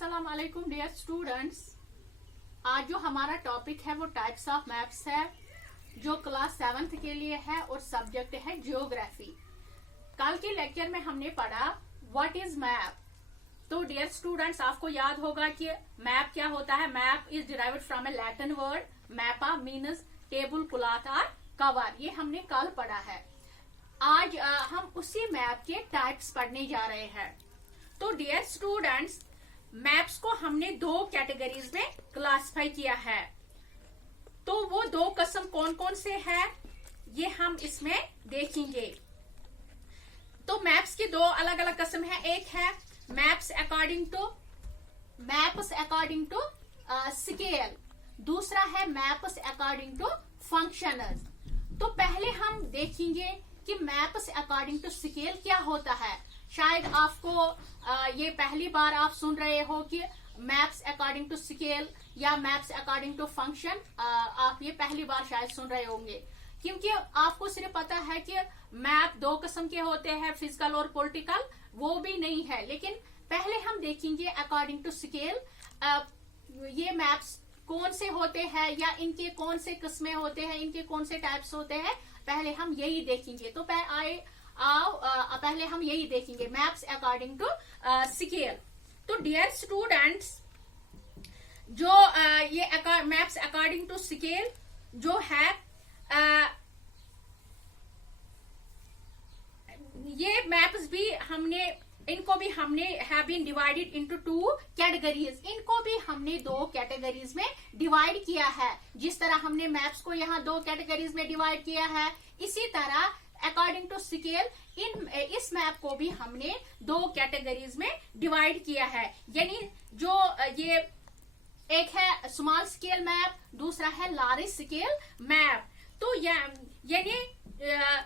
अस्सलाम वालेकुम dear students. आज जो हमारा टॉपिक है वो टाइप्स ऑफ मैप्स है, जो क्लास 7th के लिए है और सब्जेक्ट है जियोग्राफी। कल के लेक्चर में हमने पढ़ा व्हाट इज मैप। तो डियर स्टूडेंट्स, आपको याद होगा कि मैप क्या होता है। Map is derived from a Latin word mappa means table cloth or cover. ये हमने कल पढ़ा है। आज हम उसी मैप के टाइप्स पढ़ने जा रहे हैं। तो डियर स्टूडेंट्स, मैप्स को हमने दो कैटेगरीज में क्लासिफाई किया है। तो वो दो किस्म कौन कौन से हैं ये हम इसमें देखेंगे। तो मैप्स की दो अलग अलग किस्म है। एक है मैप्स अकॉर्डिंग टू स्केल, दूसरा है मैप्स अकॉर्डिंग टू फंक्शनल्स। तो पहले हम देखेंगे कि मैप्स अकॉर्डिंग टू स्केल क्या होता है। शायद आपको ये पहली बार आप सुन रहे हो कि मैप्स अकॉर्डिंग टू स्केल या मैप्स अकॉर्डिंग टू फंक्शन। आप ये पहली बार शायद सुन रहे होंगे, क्योंकि आपको सिर्फ पता है कि मैप दो किस्म के होते हैं, फिजिकल और पॉलिटिकल। वो भी नहीं है, लेकिन पहले हम देखेंगे अकॉर्डिंग टू स्केल ये मैप्स कौन से होते हैं या इनके कौन से किस्में होते हैं, इनके कौन से टाइप्स होते हैं। पहले हम यही देखेंगे। तो पहले हम यही देखेंगे मैप्स अकॉर्डिंग टू स्केल। तो डियर स्टूडेंट्स, जो ये मैप्स अकॉर्डिंग टू स्केल जो है, ये मैप्स भी इनको भी हमने have been divided into two categories. इनको भी हमने दो कैटेगरीज में डिवाइड किया है। जिस तरह हमने मैप्स को यहाँ दो कैटेगरीज में डिवाइड किया है, इसी तरह अकॉर्डिंग टू स्केल इस मैप को भी हमने दो कैटेगरीज में डिवाइड किया है। यानी जो ये एक है स्मॉल स्केल मैप, दूसरा है लार्ज स्केल मैप। तो यानी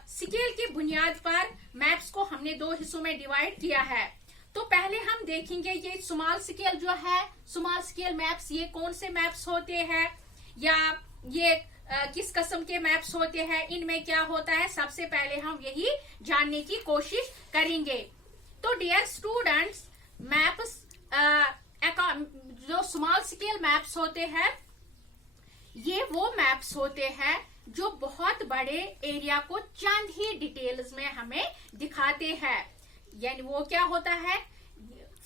स्केल की बुनियाद पर मैप्स को हमने दो हिस्सों में डिवाइड किया है। तो पहले हम देखेंगे ये स्मॉल स्केल जो है, स्मॉल स्केल मैप्स ये कौन से मैप्स होते हैं या ये किस किस्म के मैप्स होते हैं, इनमें क्या होता है। सबसे पहले हम यही जानने की कोशिश करेंगे। तो डियर स्टूडेंट्स, मैप्स जो स्मॉल स्केल मैप्स होते हैं, ये वो मैप्स होते हैं जो बहुत बड़े एरिया को चंद ही डिटेल्स में हमें दिखाते हैं। यानी वो क्या होता है,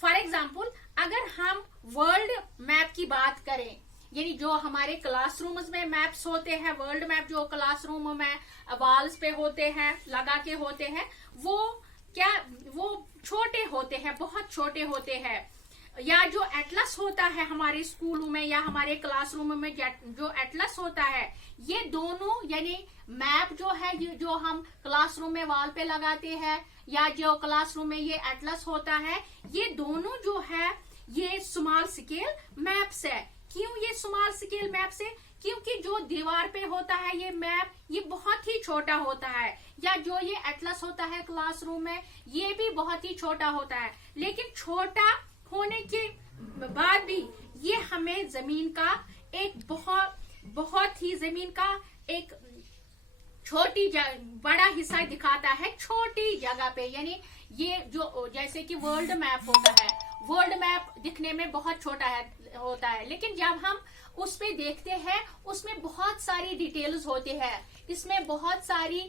फॉर एग्जाम्पल अगर हम वर्ल्ड मैप की बात करें, यानी जो हमारे क्लासरूम्स में मैप्स होते हैं, वर्ल्ड मैप जो क्लासरूम में वॉल्स पे होते हैं, लगा के होते हैं, वो छोटे होते हैं, बहुत छोटे होते हैं। या जो एटलस होता है हमारे स्कूलों में या हमारे क्लासरूम में जो एटलस होता है, ये दोनों यानी मैप जो है जो हम क्लासरूम में वॉल पे लगाते हैं या जो क्लासरूम में ये एटलस होता है, ये दोनों जो है ये स्मॉल स्केल मैप्स है। क्यों ये स्मॉल स्केल मैप्स है? क्योंकि जो दीवार पे होता है ये मैप, ये बहुत ही छोटा होता है। या जो ये एटलस होता है क्लासरूम में, ये भी बहुत ही छोटा होता है। लेकिन छोटा होने के बाद भी ये हमें जमीन का एक बहुत ही जमीन का एक बड़ा हिस्सा दिखाता है छोटी जगह पे। यानी ये जो जैसे कि वर्ल्ड मैप होता है, वर्ल्ड मैप दिखने में बहुत छोटा होता है, लेकिन जब हम उस पे देखते हैं उसमें बहुत सारी डिटेल्स होती है, इसमें बहुत सारी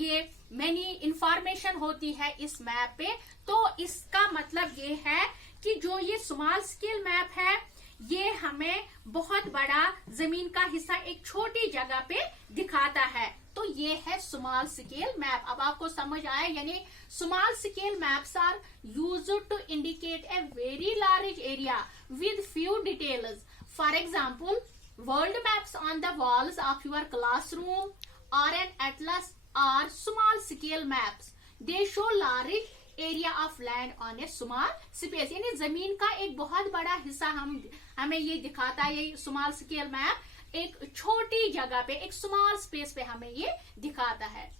ये मैनी इंफॉर्मेशन होती है इस मैप पे। तो इसका मतलब ये है कि जो ये स्मॉल स्केल मैप है, ये हमें बहुत बड़ा जमीन का हिस्सा एक छोटी जगह पे दिखाता है। तो ये है स्मॉल स्केल मैप। अब आपको समझ आया, यानी small scale maps are used to indicate a very large area with few details. For example, world maps on the walls of your classroom और an atlas are small scale maps. They show large area of land on a small space. यानी जमीन का एक बहुत बड़ा हिस्सा हमें ये दिखाता है। ये स्मॉल स्केल मैप एक छोटी जगह पे, एक स्मॉल स्पेस पे हमें ये दिखाता है।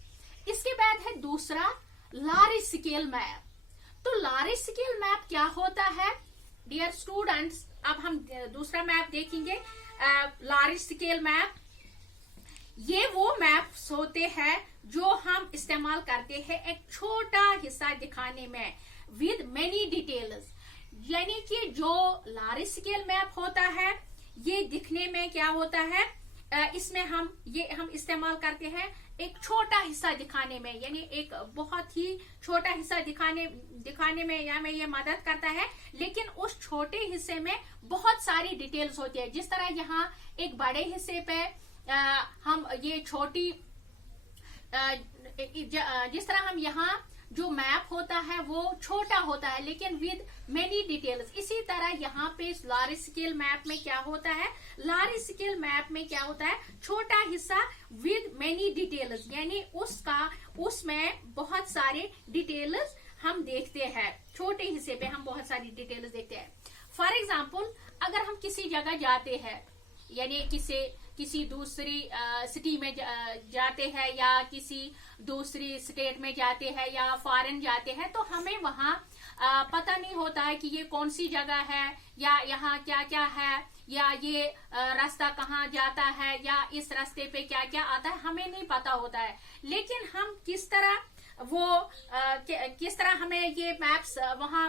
इसके बाद है दूसरा लार्ज स्केल मैप। तो लार्ज स्केल मैप क्या होता है डियर स्टूडेंट्स? अब हम दूसरा मैप देखेंगे, लार्ज स्केल मैप। ये वो मैप्स होते हैं जो हम इस्तेमाल करते हैं एक छोटा हिस्सा दिखाने में विद मेनी डिटेल्स। यानी कि जो लार्ज स्केल मैप होता है ये दिखने में क्या होता है, इसमें हम इस्तेमाल करते हैं एक छोटा हिस्सा दिखाने में, यानी एक बहुत ही छोटा हिस्सा दिखाने में या में ये मदद करता है, लेकिन उस छोटे हिस्से में बहुत सारी डिटेल्स होती है। जिस तरह यहाँ एक बड़े हिस्से पे हम ये छोटी जिस तरह हम यहाँ जो मैप होता है वो छोटा होता है लेकिन विद मेनी डिटेल्स, इसी तरह यहाँ पे लार्ज स्केल मैप में क्या होता है, लार्ज स्केल मैप में क्या होता है, छोटा हिस्सा विद मेनी डिटेल्स, यानी उसमें बहुत सारे डिटेल्स हम देखते हैं। छोटे हिस्से पे हम बहुत सारी डिटेल्स देखते हैं। फॉर एग्जाम्पल अगर हम किसी जगह जाते हैं, यानी किसी दूसरी सिटी में जाते हैं या किसी दूसरी स्टेट में जाते हैं या फॉरेन जाते हैं, तो हमें वहाँ पता नहीं होता है कि ये कौन सी जगह है या यहाँ क्या क्या है या ये रास्ता कहाँ जाता है या इस रास्ते पे क्या क्या आता है, हमें नहीं पता होता है। लेकिन हम किस तरह हमें ये मैप्स वहाँ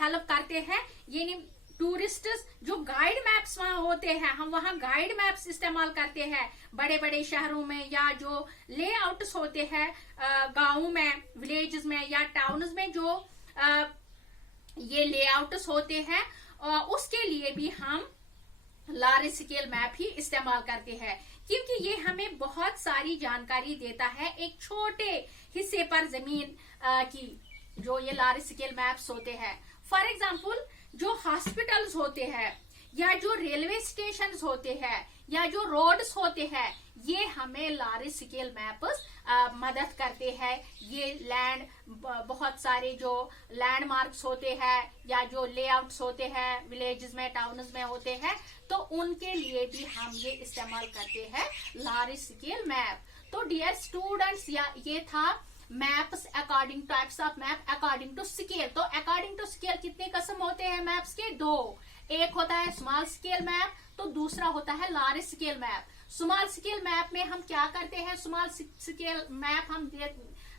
हेल्प करते हैं, यानी टूरिस्ट्स जो गाइड मैप्स वहाँ होते हैं, हम वहाँ गाइड मैप्स इस्तेमाल करते हैं बड़े बड़े शहरों में, या जो लेआउट्स होते हैं गाँव में, विलेजेस में या टाउन्स में जो ये लेआउट्स होते हैं, उसके लिए भी हम लार्ज स्केल मैप ही इस्तेमाल करते हैं, क्योंकि ये हमें बहुत सारी जानकारी देता है एक छोटे हिस्से पर जमीन की, जो ये लार्ज स्केल मैप्स होते हैं। फॉर एग्जाम्पल जो हॉस्पिटल्स होते हैं या जो रेलवे स्टेशन होते हैं या जो रोड्स होते हैं, ये हमें लार्ज स्केल मैप्स मदद करते हैं। ये बहुत सारे जो लैंडमार्क्स होते हैं या जो लेआउट्स होते हैं विलेजेस में, टाउन्स में होते हैं, तो उनके लिए भी हम ये इस्तेमाल करते हैं लार्ज स्केल मैप। तो डियर स्टूडेंट्स, ये था maps according types of map according to scale. तो अकॉर्डिंग टू स्केल कितने किस्म होते हैं मैप्स के? दो। एक होता है स्मॉल स्केल मैप, तो दूसरा होता है large scale map. Small scale map में हम क्या करते हैं, स्मॉल स्केल मैप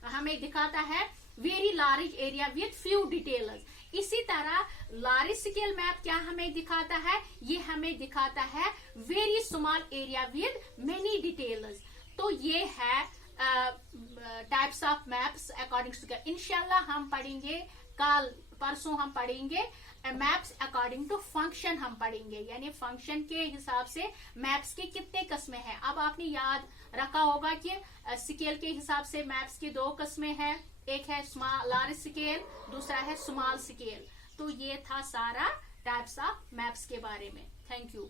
हमें दिखाता है very large area with few details. इसी तरह लार्ज स्केल मैप क्या हमें दिखाता है, ये हमें दिखाता है very small area with many details. तो ये है types of maps according to scale. इंशाल्लाह हम पढ़ेंगे कल परसों हम पढ़ेंगे मैप्स अकॉर्डिंग टू फंक्शन हम पढ़ेंगे, यानी फंक्शन के हिसाब से मैप्स के कितने किस्में हैं। अब आपने याद रखा होगा कि स्केल के हिसाब से मैप्स की दो किस्में हैं, एक है लार्ज स्केल, दूसरा है स्मॉल स्केल। तो ये था सारा टाइप्स ऑफ मैप्स के बारे में। Thank you.